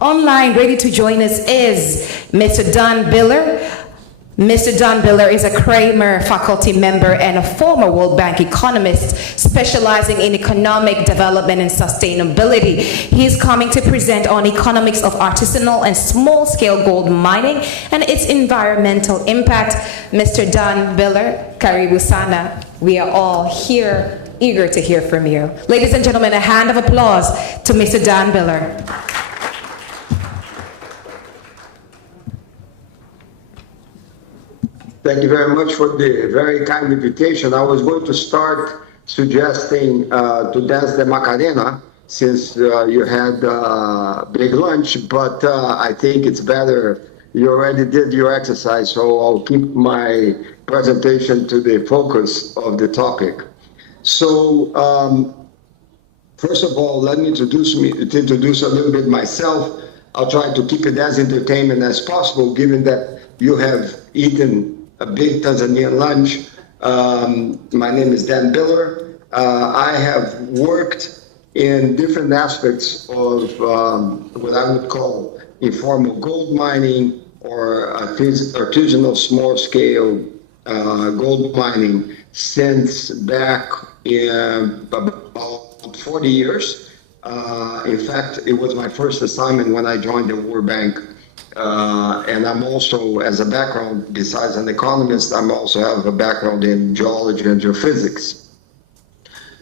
Online, ready to join us is Mr. Don Biller. Mr. Don Biller is a Kramer faculty member and a former World Bank economist specializing in economic development and sustainability. He is coming to present on economics of artisanal and small-scale gold mining and its environmental impact. Mr. Don Biller, karibu sana. We are all here, eager to hear from you. Ladies and gentlemen, a hand of applause to Mr. Don Biller. Thank you very much for the very kind invitation. I was going to start suggesting to dance the Macarena since you had big lunch, but I think it's better you already did your exercise, so I'll keep my presentation to the focus of the topic. So, first of all, let me introduce a little bit myself. I'll try to keep it as entertaining as possible, given that you have eaten a big Tanzanian lunch. My name is Dan Biller. I have worked in different aspects of what I would call informal gold mining or artisanal small-scale gold mining since back in about 40 years. In fact, it was my first assignment when I joined the World Bank. And I'm also, as a background, besides an economist, I'm also have a background in geology and geophysics.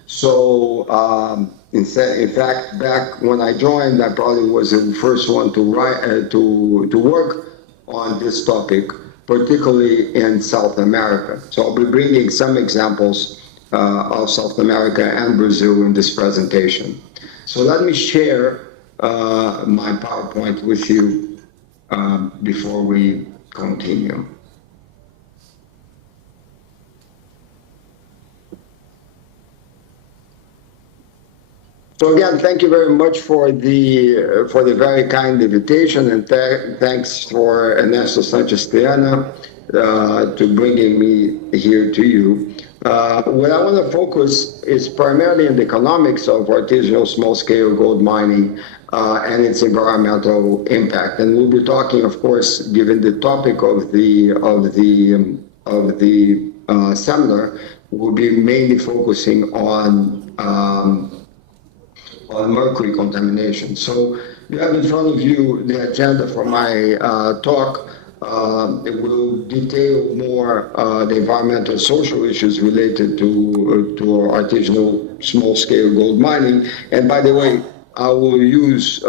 So, in fact, back when I joined, I probably was the first one to write, to work on this topic, particularly in South America. So I'll be bringing some examples of South America and Brazil in this presentation. So let me share my PowerPoint with you before we continue. So again, thank you very much for the very kind invitation, and thanks for Ernesto Sanchez-Triana to bringing me here to you. What I want to focus is primarily in the economics of artisanal small-scale gold mining and its environmental impact. And we'll be talking, of course, given the topic of the seminar, we'll be mainly focusing on mercury contamination. So you have in front of you the agenda for my talk. It will detail more the environmental and social issues related to artisanal small-scale gold mining. And by the way, I will use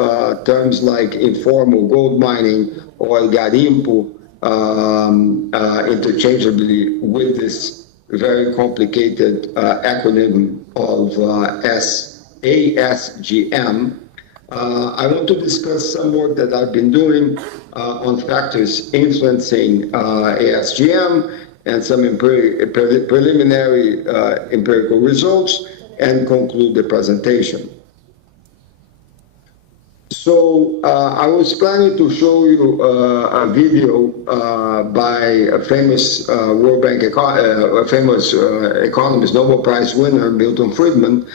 terms like informal gold mining or garimpo interchangeably with this very complicated acronym of ASGM. I want to discuss some work that I've been doing on factors influencing ASGM and some preliminary empirical results, and conclude the presentation. So I was planning to show you a video by a famous World Bank economist, Nobel Prize winner, Milton Friedman.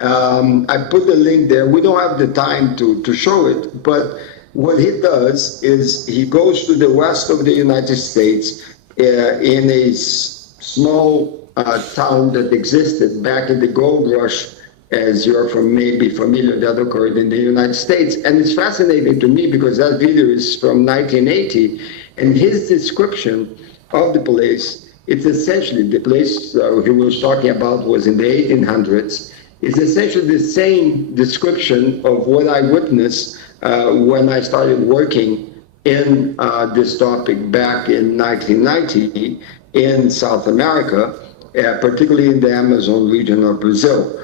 I put the link there. We don't have the time to show it, but what he does is he goes to the west of the United States in a small town that existed back in the gold rush, as you're maybe familiar, that occurred in the United States. And it's fascinating to me because that video is from 1980, and his description of the place, it's essentially the place he was talking about was in the 1800s. It's essentially the same description of what I witnessed when I started working in this topic back in 1990 in South America, particularly in the Amazon region of Brazil.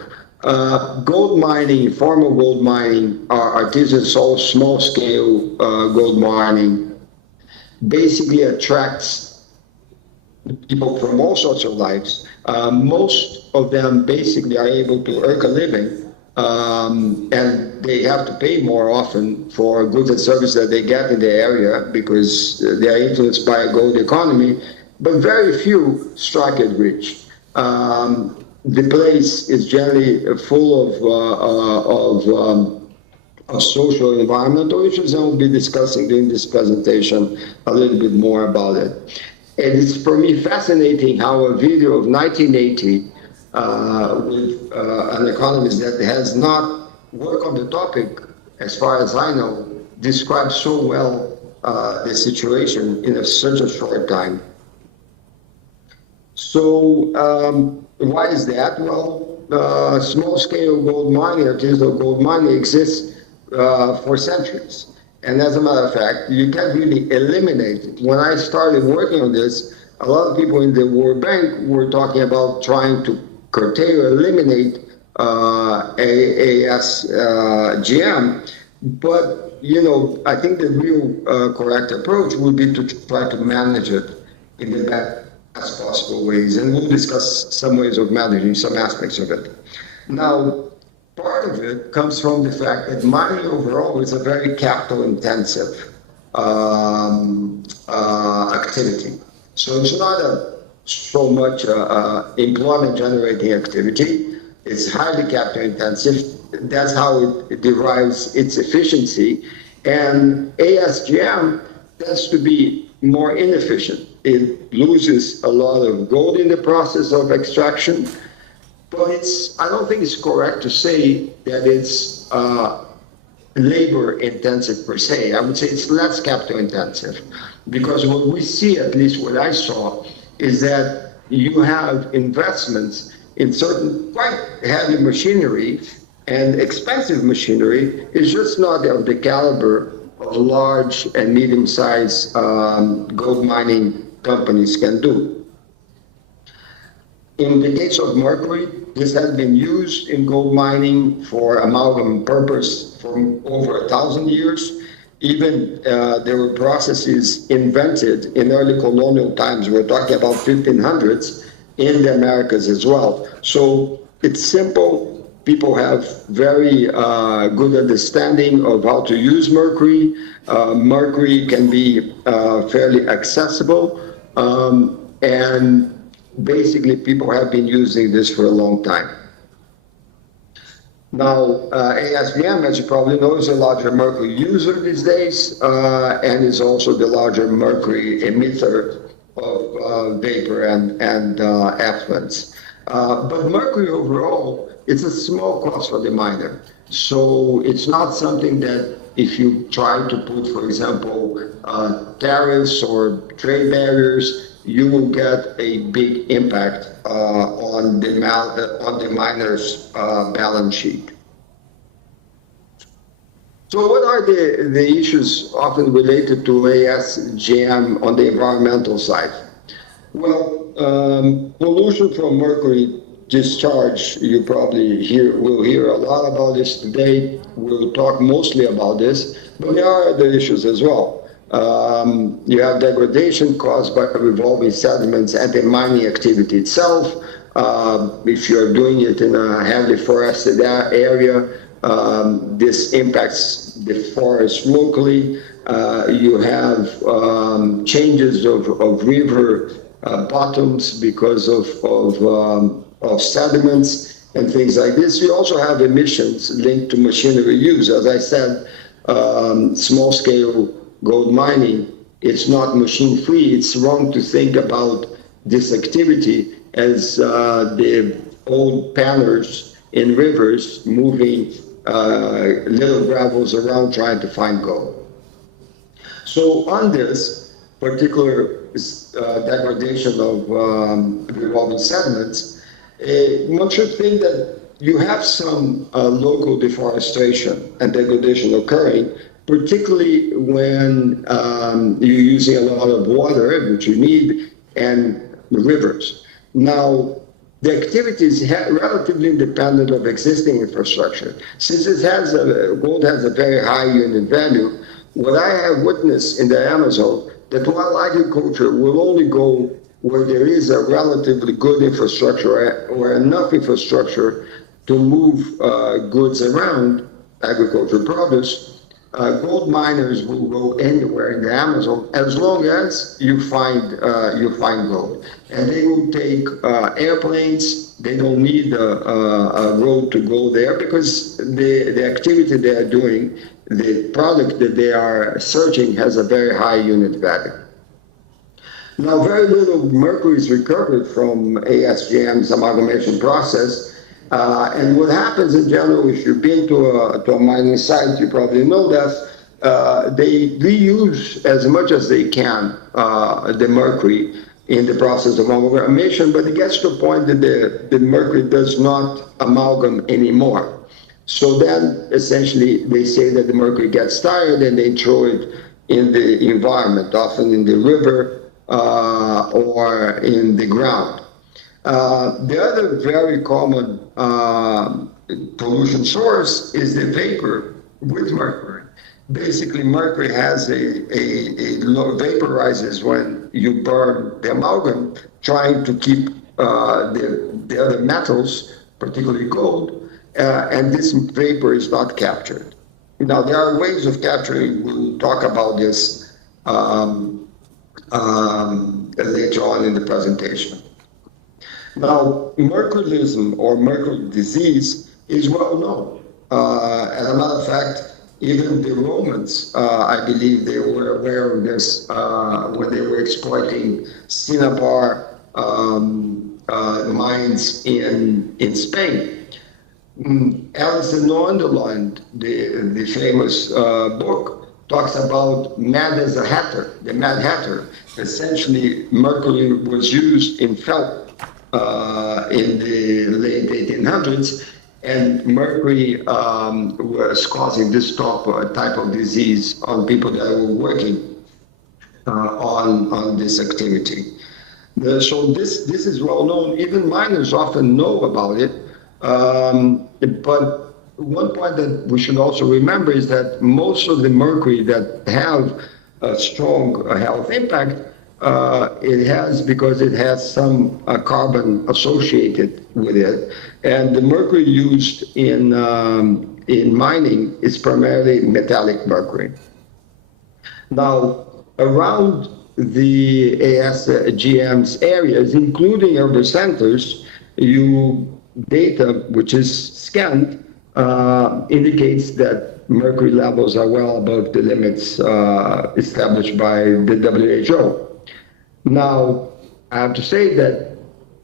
Gold mining, formal gold mining, artisanal small-scale gold mining basically attracts people from all sorts of lives. Most of them basically are able to earn a living, and they have to pay more often for goods and services that they get in the area because they are influenced by a gold economy, but very few strike it rich. The place is generally full of social and environmental issues, and we'll be discussing during this presentation a little bit more about it. And it's for me fascinating how a video of 1980 with an economist that has not worked on the topic, as far as I know, describes so well the situation in such a short time. So why is that? Well, small-scale gold mining, artisanal gold mining exists for centuries. And as a matter of fact, you can't really eliminate it. When I started working on this, a lot of people in the World Bank were talking about trying to curtail or eliminate ASGM. But, you know, I think the real correct approach would be to try to manage it in the best possible ways. And we'll discuss some ways of managing some aspects of it. Now, part of it comes from the fact that mining overall is a very capital-intensive activity. So it's not so much employment-generating activity. It's highly capital-intensive. That's how it derives its efficiency. And ASGM tends to be more inefficient. It loses a lot of gold in the process of extraction. But I don't think it's correct to say that it's labor intensive per se. I would say it's less capital intensive, because what we see, at least what I saw, is that you have investments in certain quite heavy machinery, and expensive machinery is just not of the caliber of large and medium-sized gold mining companies can do. In the case of mercury, this has been used in gold mining for amalgam purpose for over 1,000 years. Even there were processes invented in early colonial times, we're talking about 1500s, in the Americas as well. So it's simple. People have very good understanding of how to use mercury. Mercury can be fairly accessible, and basically, people have been using this for a long time. Now, ASGM, as you probably know, is a larger mercury user these days, and is also the larger mercury emitter of vapor and effluents. But mercury overall, it's a small cost for the miner. So it's not something that if you try to put, for example, tariffs or trade barriers, you will get a big impact on the miner's balance sheet. So what are the issues often related to ASGM on the environmental side? Well, pollution from mercury discharge, you probably will hear a lot about this today. We'll talk mostly about this, but there are other issues as well. You have degradation caused by revolving sediments and the mining activity itself. If you're doing it in a heavily forested area, this impacts the forest locally. You have changes of river bottoms because of sediments and things like this. You also have emissions linked to machinery use. As I said, small-scale gold mining, it's not machine-free. It's wrong to think about this activity as the old panners in rivers moving little gravels around trying to find gold. So on this particular degradation of revolving sediments, one should think that you have some local deforestation and degradation occurring, particularly when you're using a lot of water, which you need, and rivers. Now, the activity is relatively independent of existing infrastructure. Since gold has a very high unit value, what I have witnessed in the Amazon, that while agriculture will only go where there is a relatively good infrastructure or enough infrastructure to move goods around, agricultural produce, gold miners will go anywhere in the Amazon as long as you find gold, and they will take airplanes They don't need a road to go there because the activity they are doing, the product that they are searching has a very high unit value. Now, very little mercury is recovered from ASGM's amalgamation process. And what happens in general, if you've been to a mining site, you probably know that they reuse as much as they can the mercury in the process of amalgamation, but it gets to a point that the mercury does not amalgam anymore. So then essentially they say that the mercury gets tired and they throw it in the environment, often in the river or in the ground. The other very common pollution source is the vapor with mercury. Basically, mercury has vaporizes when you burn the amalgam, trying to keep the other metals, particularly gold, and this vapor is not captured. Now, there are ways of capturing. We'll talk about this later on in the presentation. Now, mercuryism or mercury disease is well known. As a matter of fact, even the Romans, I believe they were aware of this when they were exploiting cinnabar mines in Spain. Alice in Wonderland, the famous book, talks about Mad as a Hatter, the Mad Hatter. Essentially, mercury was used in felt in the late 1800s, and mercury was causing this type of disease on people that were working on this activity. So this is well known. Even miners often know about it. But one point that we should also remember is that most of the mercury that have a strong health impact, it has because it has some carbon associated with it. And the mercury used in mining is primarily metallic mercury. Now, around the ASGM's areas, including urban centers, data which is scanned indicates that mercury levels are well above the limits established by the WHO. Now, I have to say that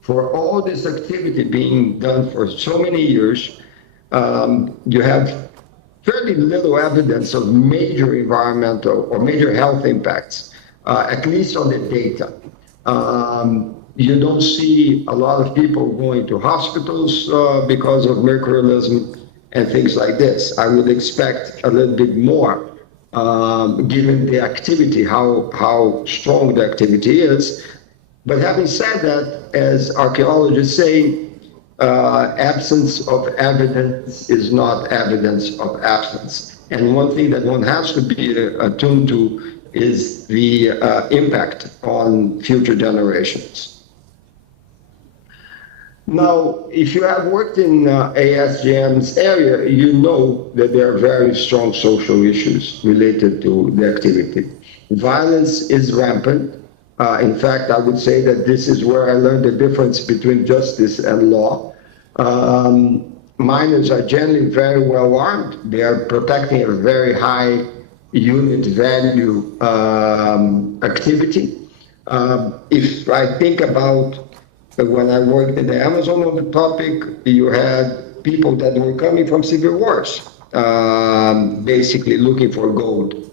for all this activity being done for so many years, you have fairly little evidence of major environmental or major health impacts, at least on the data. You don't see a lot of people going to hospitals because of mercuryism and things like this. I would expect a little bit more, given the activity, how strong the activity is. But having said that, as archaeologists say, absence of evidence is not evidence of absence. And one thing that one has to be attuned to is the impact on future generations. Now, if you have worked in ASGM's area, you know that there are very strong social issues related to the activity. Violence is rampant. In fact, I would say that this is where I learned the difference between justice and law. Miners are generally very well armed. They are protecting a very high unit value activity. If I think about when I worked in the Amazon on the topic, you had people that were coming from civil wars, basically looking for gold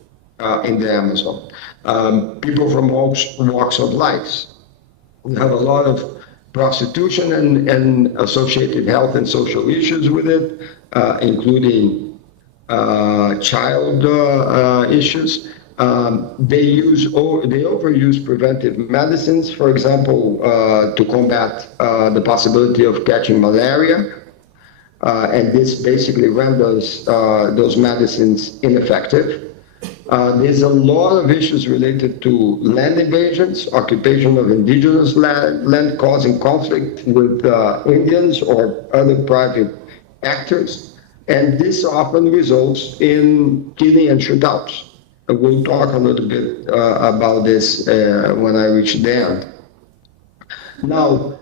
in the Amazon. People from all walks of life. We have a lot of prostitution and associated health and social issues with it, including child issues. They overuse preventive medicines, for example, to combat the possibility of catching malaria, and this basically renders those medicines ineffective. There's a lot of issues related to land invasions, occupation of indigenous land causing conflict with Indians or other private actors, and this often results in killing and shootouts. We'll talk a little bit about this when I reach the end. Now,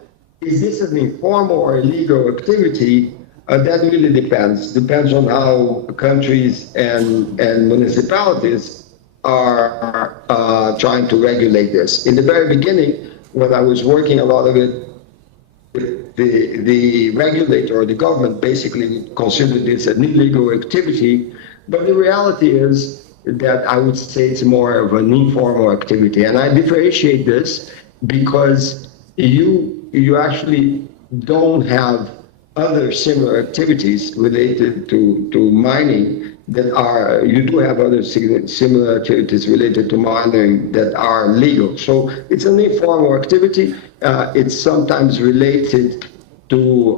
is this an informal or illegal activity? That really depends on how countries and municipalities are trying to regulate this. In the very beginning, when I was working a lot of it, the regulator or the government basically considered this an illegal activity, but the reality is that I would say it's more of an informal activity. And I differentiate this because you actually don't have other similar activities related to mining that are, you do have other similar activities related to mining that are legal. So it's an informal activity. It's sometimes related to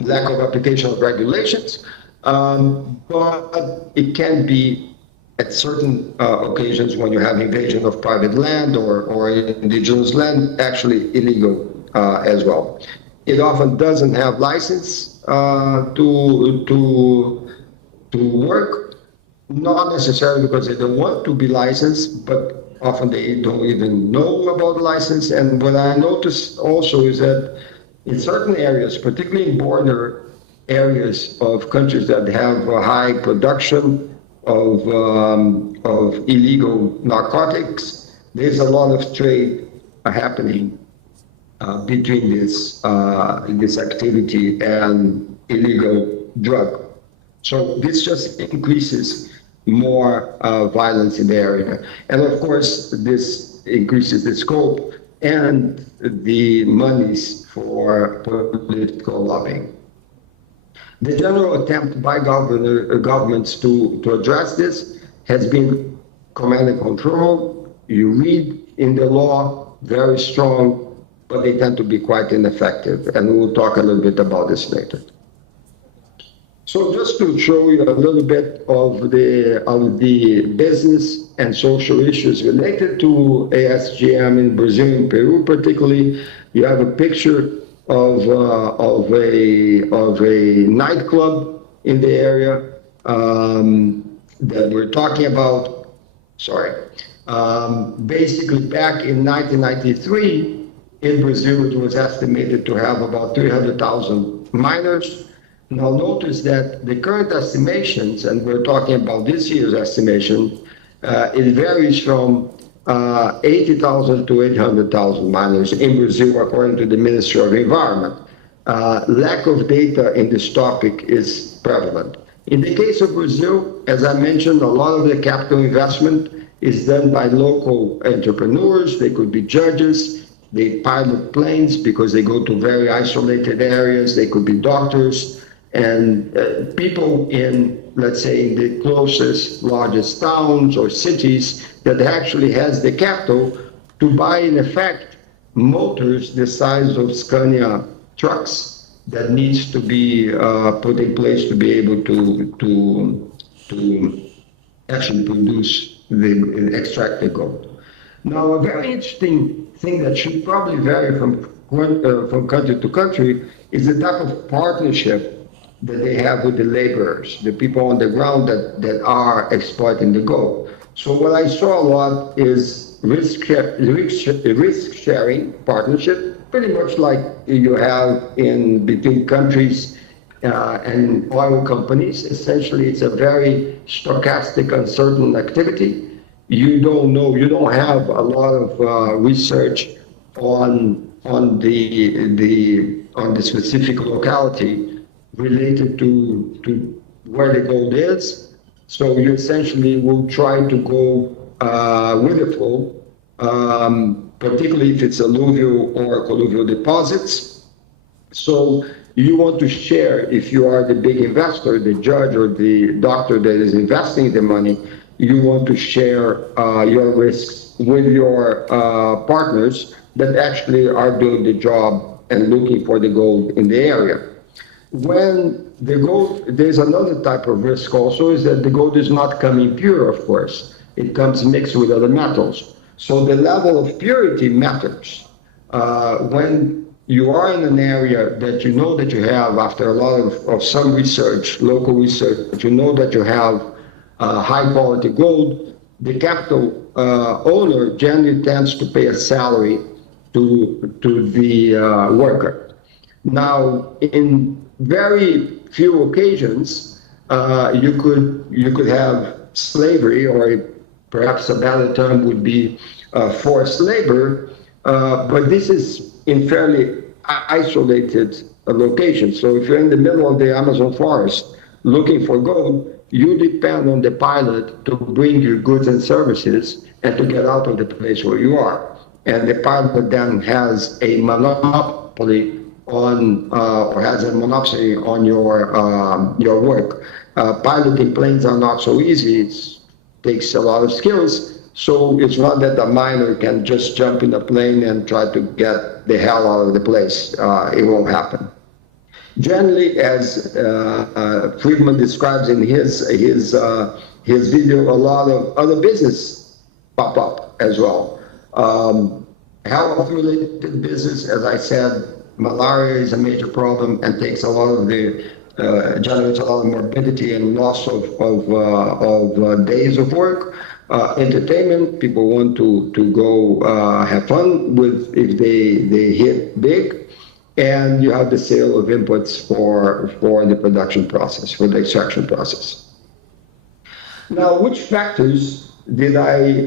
lack of application of regulations, but it can be at certain occasions when you have invasion of private land or indigenous land, actually illegal as well. It often doesn't have license to work, not necessarily because they don't want to be licensed, but often they don't even know about the license. And what I noticed also is that in certain areas, particularly in border areas of countries that have a high production of illegal narcotics, there's a lot of trade happening between this activity and illegal drug. So this just increases more violence in the area. And of course, this increases the scope and the monies for political lobbying. The general attempt by governments to address this has been command and control. You read in the law, very strong, but they tend to be quite ineffective. And we will talk a little bit about this later. So just to show you a little bit of the business and social issues related to ASGM in Brazil and Peru particularly, you have a picture of a nightclub in the area that we're talking about. Sorry. Basically, back in 1993, in Brazil, it was estimated to have about 300,000 miners. Now notice that the current estimations, and we're talking about this year's estimation, it varies from 80,000 to 800,000 miners in Brazil, according to the Ministry of Environment. Lack of data in this topic is prevalent. In the case of Brazil, as I mentioned, a lot of the capital investment is done by local entrepreneurs. They could be judges. They pilot planes because they go to very isolated areas. They could be doctors and people in, let's say, in the closest, largest towns or cities that actually has the capital to buy, in effect, motors the size of Scania trucks that needs to be put in place to be able to actually produce extract the gold. Now, a very interesting thing that should probably vary from country to country is the type of partnership that they have with the laborers, the people on the ground that are exploiting the gold. So what I saw a lot is risk sharing partnership, pretty much like you have in between countries and oil companies. Essentially, it's a very stochastic, uncertain activity. You don't know, you don't have a lot of research on the specific locality related to where the gold is. So you essentially will try to go with the flow, particularly if it's alluvial or colluvial deposits. So you want to share, if you are the big investor, the judge or the doctor that is investing the money, you want to share your risks with your partners that actually are doing the job and looking for the gold in the area. When the gold, there's another type of risk also, is that the gold is not coming pure, of course. It comes mixed with other metals. So the level of purity matters. When you are in an area that you know that you have, after a lot of some research, local research, you know that you have high quality gold, the capital owner generally tends to pay a salary to the worker. Now, in very few occasions, you could have slavery, or perhaps a better term would be forced labor, but this is in fairly isolated locations. So if you're in the middle of the Amazon forest looking for gold, you depend on the pilot to bring your goods and services and to get out of the place where you are. And the pilot then has a monopoly on, or has a monopoly on your work. Piloting planes are not so easy. It takes a lot of skills. So it's not that a miner can just jump in a plane and try to get the hell out of the place. It won't happen. Generally, as Friedman describes in his video, a lot of other business pop up as well. Health-related business, as I said, malaria is a major problem and takes a lot of the generates a lot of morbidity and loss of days of work. Entertainment, people want to go have fun with if they hit big. And you have the sale of inputs for the production process, for the extraction process. Now, which factors did I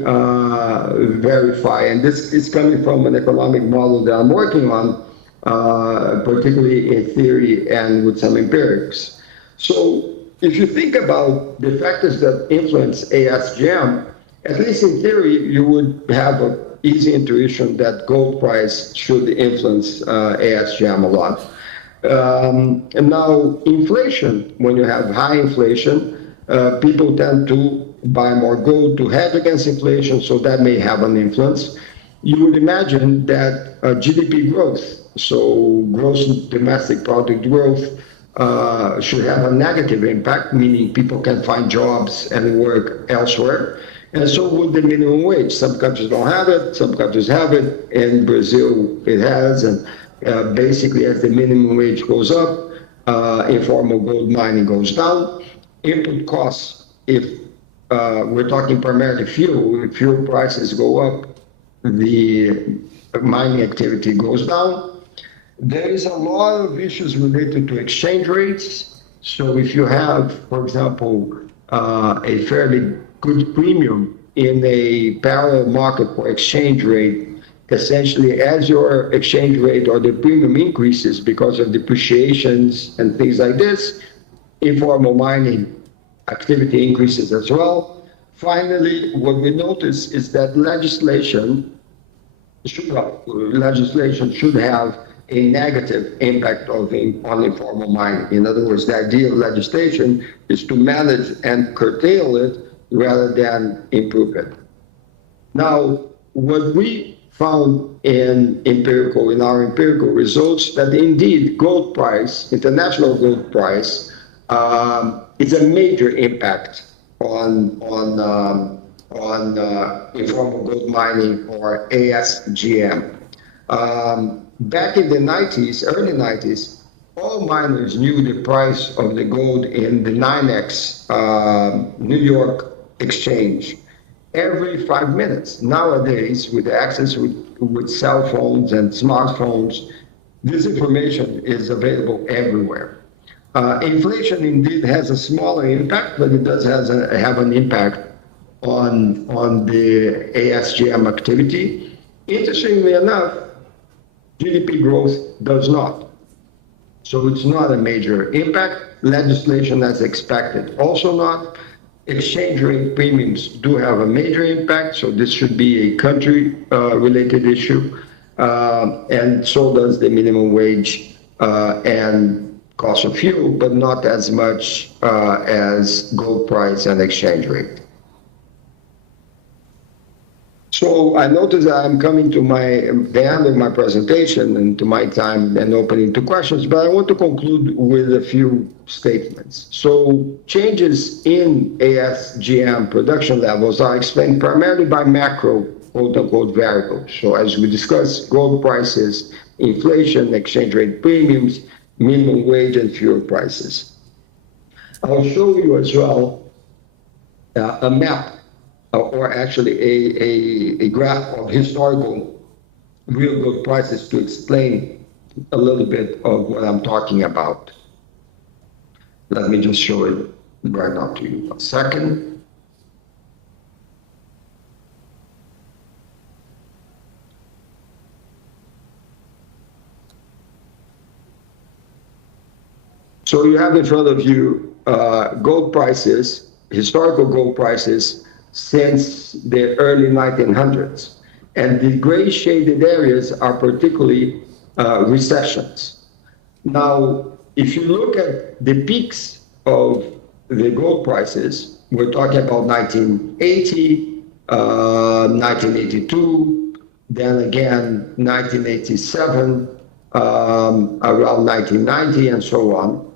verify? And this is coming from an economic model that I'm working on, particularly in theory and with some empirics. So if you think about the factors that influence ASGM, at least in theory, you would have an easy intuition that gold price should influence ASGM a lot. And now inflation, when you have high inflation, people tend to buy more gold to hedge against inflation, so that may have an influence. You would imagine that GDP growth, so gross domestic product growth, should have a negative impact, meaning people can find jobs and work elsewhere. And so would the minimum wage. Some countries don't have it, some countries have it. In Brazil, it has. And basically, as the minimum wage goes up, informal gold mining goes down. Input costs, if we're talking primarily fuel, if fuel prices go up, the mining activity goes down. There is a lot of issues related to exchange rates. So if you have, for example, a fairly good premium in a parallel market for exchange rate, essentially as your exchange rate or the premium increases because of depreciations and things like this, informal mining activity increases as well. Finally, what we notice is that legislation should have a negative impact on informal mining. In other words, the idea of legislation is to manage and curtail it rather than improve it. Now, what we found in our empirical results, that indeed gold price, international gold price, is a major impact on informal gold mining, or ASGM. Back in the 90s, early 90s, all miners knew the price of the gold in the NYMEX New York exchange every 5 minutes. Nowadays, with access with cell phones and smartphones, this information is available everywhere. Inflation indeed has a smaller impact, but it does have an impact on the ASGM activity. Interestingly enough, GDP growth does not. So it's not a major impact. Legislation as expected, also not. Exchange rate premiums do have a major impact, so this should be a country-related issue. And so does the minimum wage and cost of fuel, but not as much as gold price and exchange rate. So I notice that I'm coming to the end of my presentation and to my time and opening to questions, but I want to conclude with a few statements. So changes in ASGM production levels are explained primarily by macro, quote-unquote, variables. So as we discussed, gold prices, inflation, exchange rate premiums, minimum wage, and fuel prices. I'll show you as well a map or actually a graph of historical real gold prices to explain a little bit of what I'm talking about. Let me just show it right now to you. 1 second. So you have in front of you gold prices, historical gold prices since the early 1900s. And the gray shaded areas are particularly recessions. Now, if you look at the peaks of the gold prices, we're talking about 1980, 1982, then again 1987, around 1990, and so on.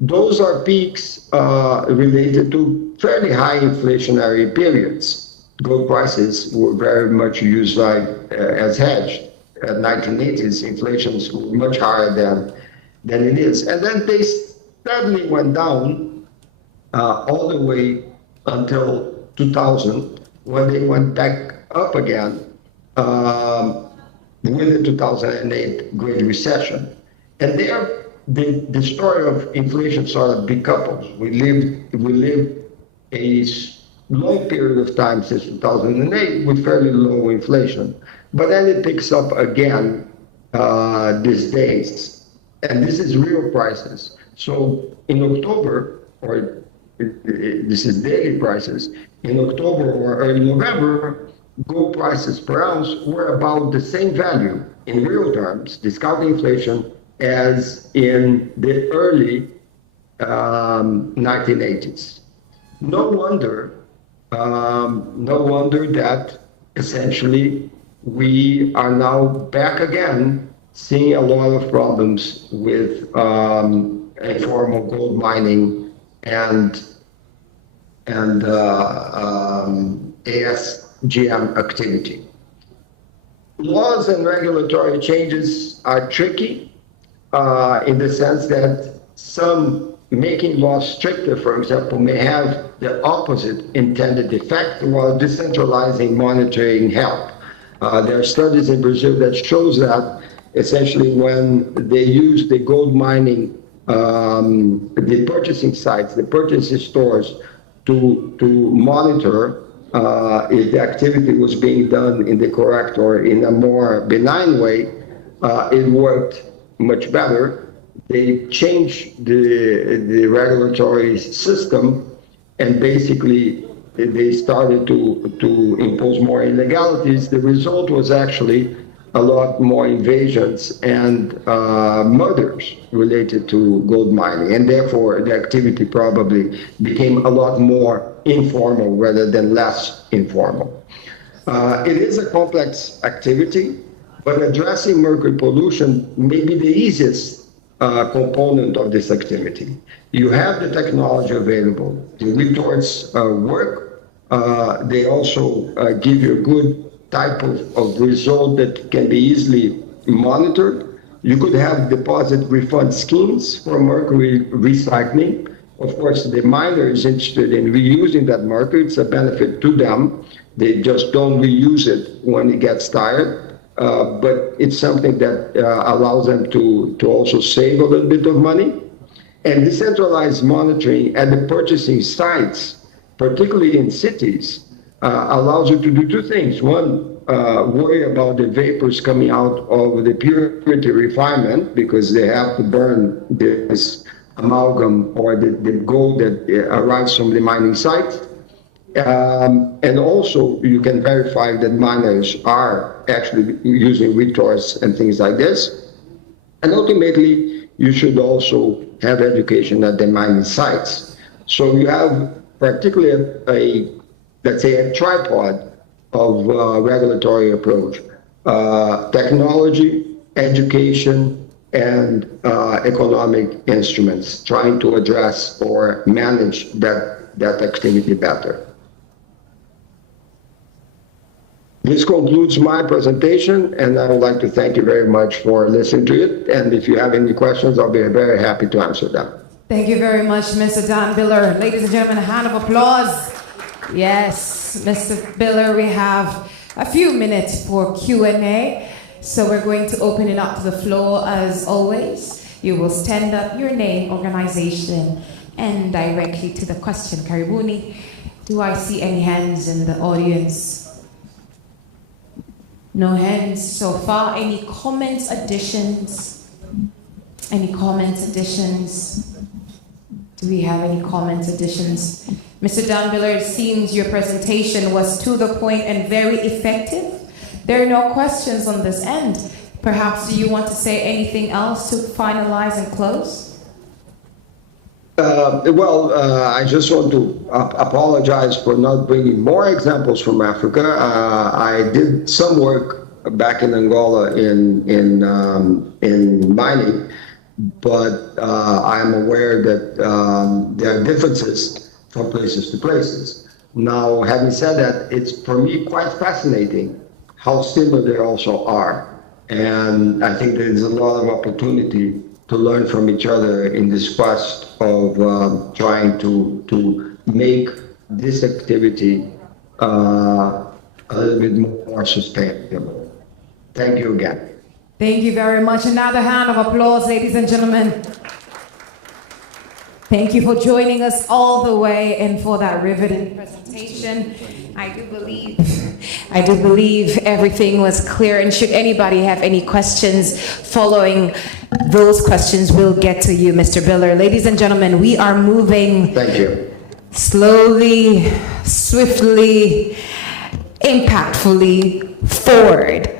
Those are peaks related to fairly high inflationary periods. Gold prices were very much used as hedged. At 1980s, inflation was much higher than it is. And then they steadily went down all the way until 2000, when they went back up again with the 2008 Great Recession. And there, the story of inflation sort of decouples. We lived a long period of time since 2008 with fairly low inflation, but then it picks up again these days, and this is real prices. So in October, or this is daily prices, in October or early November, gold prices per ounce were about the same value in real terms, discounting inflation, as in the early 1980s. No wonder that essentially we are now back again seeing a lot of problems with informal gold mining and ASGM activity. Laws and regulatory changes are tricky in the sense that some making laws stricter, for example, may have the opposite intended effect while decentralizing monitoring help. There are studies in Brazil that shows that essentially when they use the gold mining, the purchasing sites, the purchasing stores to monitor if the activity was being done in the correct or in a more benign way, it worked much better. They changed the regulatory system, and basically they started to impose more illegalities. The result was actually a lot more invasions and murders related to gold mining, and therefore the activity probably became a lot more informal rather than less informal. It is a complex activity, but addressing mercury pollution may be the easiest component of this activity. You have the technology available. The retorts work. They also give you a good type of result that can be easily monitored. You could have deposit refund schemes for mercury recycling. Of course, the miner is interested in reusing that mercury. It's a benefit to them. They just don't reuse it when it gets tired. But it's something that allows them to also save a little bit of money. And decentralized monitoring at the purchasing sites, particularly in cities, allows you to do two things. One, worry about the vapors coming out of the purity refinement, because they have to burn this amalgam or the gold that arrives from the mining site. And also, you can verify that miners are actually using retorts and things like this. And ultimately, you should also have education at the mining sites. So you have particularly let's say, a tripod of regulatory approach: technology, education, and economic instruments, trying to address or manage that activity better. This concludes my presentation, and I would like to thank you very much for listening to it. And if you have any questions, I'll be very happy to answer them. Thank you very much, Mr. Don Biller. Ladies and gentlemen, a hand of applause Yes, Mr. Biller, we have a few minutes for Q&A. So we're going to open it up to the floor as always. You will stand up, your name, organization, and directly to the question. Karibuni, do I see any hands in the audience? No hands so far. Any comments, additions? Any comments, additions? Do we have any comments, additions? Mr. Dunbiller, it seems your presentation was to the point and very effective. There are no questions on this end. Perhaps do you want to say anything else to finalize and close? I just want to apologize for not bringing more examples from Africa. I did some work back in Angola in mining, but I am aware that there are differences from places to places. Now, having said that, it's for me quite fascinating how similar they also are. And I think there's a lot of opportunity to learn from each other in this quest of trying to make this activity a little bit more sustainable. Thank you again. Thank you very much. Another hand of applause, ladies and gentlemen. Thank you for joining us all the way and for that riveting presentation. I do believe everything was clear, and should anybody have any questions following those questions, we'll get to you, Mr. Biller. Ladies and gentlemen, we are moving Thank you. slowly, swiftly, impactfully forward.